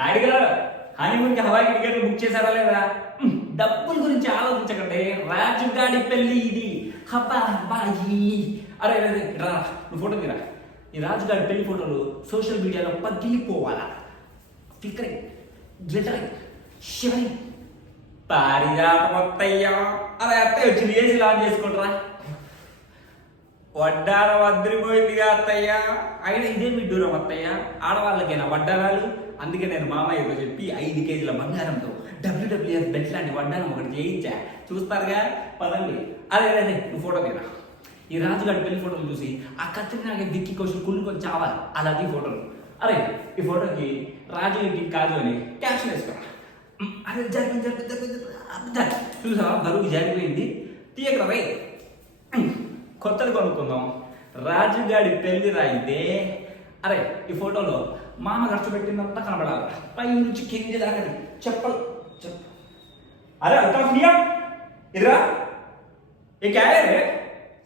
నాయుడు గారు హనీమూన్కి హవాయి టికెట్లు బుక్ చేశారా లేదా? డబ్బుల గురించి ఆలోచించకండి. రాజుగాడి పెళ్లి ఇది. హబ్బా అబ్బాయి. అరే అరే రా, నువ్వు ఫోటో తీరా. ఈ రాజుగాడి పెళ్లి ఫోటోలు సోషల్ మీడియాలో పగిలిపోవాలా. ఫికరే గ్లిటరీ శివరి పారిజాతం అత్తయ్యా. అరే అత్తయ్య వచ్చింది, ఏసీ లాంచ్ చేసుకుంటారా. వడ్డారం వద్రిపోయిందిగా అత్తయ్య. అయినా ఇదే మీ దూరం అత్తయ్య, ఆడవాళ్ళకైనా వడ్డారాలు. అందుకే నేను మామయ్యతో చెప్పి 5 కేజీల బంగారంతో WWF బెట్ లాంటి వడ్డారం ఒకటి చేయించా. చూస్తారుగా, పదండి. అదే అదే నువ్వు ఫోటో తీరా. ఈ రాజుగారి పెళ్లి ఫోటోలు చూసి ఆ కత్రినాగే దిక్కి కోసం కుళ్ళుకొని చావాలి. అలాగే ఫోటోలు. అరే ఈ ఫోటోకి రాజు ఇంటికి కాదు అని క్యాప్షన్ వేసుకోరా. అరే జరిగింది జరిగింది జరిగింది చూసావా, బరువు జరిగిపోయింది. తీయకరా రై, కొత్తది కొనుక్కుందాం. రాజుగాడి పెళ్లి రాయితే. అరే ఈ ఫోటోలో మామ ఖర్చు పెట్టిందంతా కనబడాలి. పై నుంచి కింది దాకా చెప్పలు చెప్ప. అరే అల్తాఫ్ మియా ఇరా, ఏ క్యా హై రే?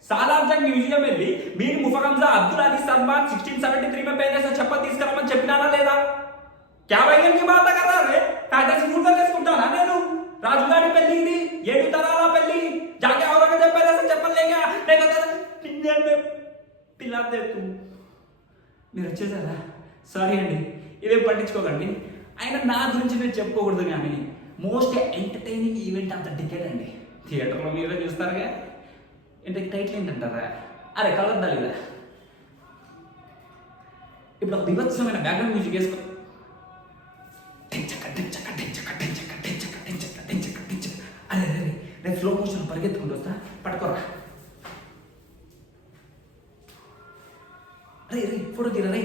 सालार जंग म्यूजियम వెళ్ళి మీర్ ముఫకంజా అబ్దుల్ అలీ సల్మాన్ 1673 में पहले से చప్పల్ తీసుకురమని చెప్పినానా లేదా? క్యా వైగన్ కి బాత కరా రే? ఫ్యాంటసీ మూడ్ వేసుకుంటానా నేను? రాజుగాడి పెళ్లి ఇది, 7 తరాల పెళ్లి. జాకే ఔరంగజేబ్ పहले से చప్పల్ లేగా లేకపోతే ఇండియన్ మే పిలాతే తు. మీరు వచ్చేసారా? సారీ అండి, ఇవే పట్టించుకోకండి. అయినా నా గురించి నేను చెప్పుకోకూడదు కానీ most entertaining event of the decade అండి. థియేటర్లో మీరే చూస్తారుగా. అంటే టైటిల్ ఏంటంటారా? అరే కలద్దాలి కదా. ఇప్పుడు ఒక వివత్సమైన బ్యాక్గ్రౌండ్ మ్యూజిక్ వేసుకో. అరే రే రేపు స్లో మోషన్ పరిగెత్తుకుంటూ వస్తా, పట్టుకోరా. అరే రే ఫోటో తీరా రే.